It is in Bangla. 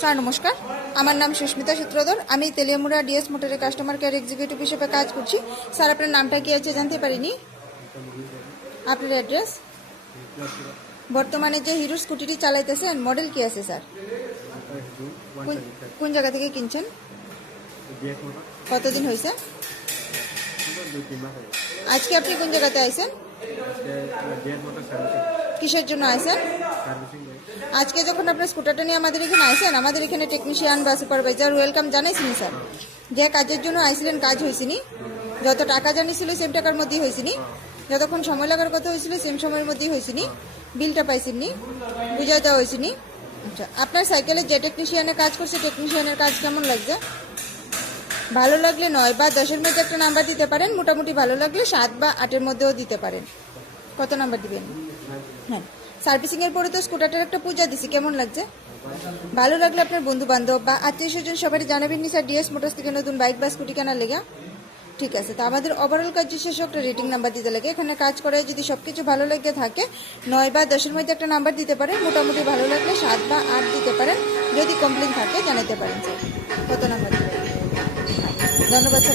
স্যার নমস্কার, আমার নাম সুস্মিতা সূত্রধর। আমি তেলিয়ামুড়া ডিএস মোটরের কাস্টমার কেয়ার এক্সিকিউটিভ হিসেবে কাজ করছি। স্যার আপনার নামটা কি আছে জানতে পারিনি? আপনার অ্যাড্রেস? বর্তমানে যে হিরো স্কুটিটি চালাইতেছেন মডেল কি আছে স্যার? কোন জায়গা থেকে কিনছেন? কতদিন হয়েছে? আজকে আপনি কোন জায়গাতে আইছেন? কিসের জন্য আইছেন? আজকে যখন আপনার স্কুটারটা নিয়ে আমাদের এখানে আইছেন, আমাদের এখানে টেকনিশিয়ান বা সুপারভাইজার ওয়েলকাম জানাইছিনি স্যার? যে কাজের জন্য আইছিলেন কাজ হয়েছিনি? যত টাকা জানিয়েছিল সেম টাকার মধ্যেই হয়েছিনি? যতক্ষণ সময় লাগার কথা হয়েছিল সেম সময়ের মধ্যেই হয়েছিনি? বিলটা পাইছিনি? বুঝাই দেওয়া হয়েছিনি? আচ্ছা, আপনার সাইকেলে যে টেকনিশিয়ানের কাজ করছে টেকনিশিয়ানের কাজ কেমন লাগছে? ভালো লাগলে 9 বা 10-এর মধ্যে একটা নাম্বার দিতে পারেন, মোটামুটি ভালো লাগলে 7 বা 8-এর মধ্যেও দিতে পারেন। কত নাম্বার দিবেন? হ্যাঁ, সার্ভিসিংয়ের পরে তো স্কুটারটার একটা পূজা দিছি, কেমন লাগছে? ভালো লাগলে আপনার বন্ধু বান্ধব বা আত্মীয় স্বজন সবাই জানাবেন নি স্যার ডিএস মোটরস থেকে নতুন বাইক বা স্কুটি কেনার লেগে? ঠিক আছে, তো আমাদের ওভারঅল কাজ শেষে একটা রেটিং নাম্বার দিতে লাগে। এখানে কাজ করে যদি সব কিছু ভালো লেগে থাকে 9 বা 10-এর মধ্যে একটা নাম্বার দিতে পারেন, মোটামুটি ভালো লাগলে 7 বা 8 দিতে পারেন। যদি কমপ্লেন থাকে জানাতে পারেন স্যার। কত নাম্বার দিবেন? ধন্যবাদ স্যার।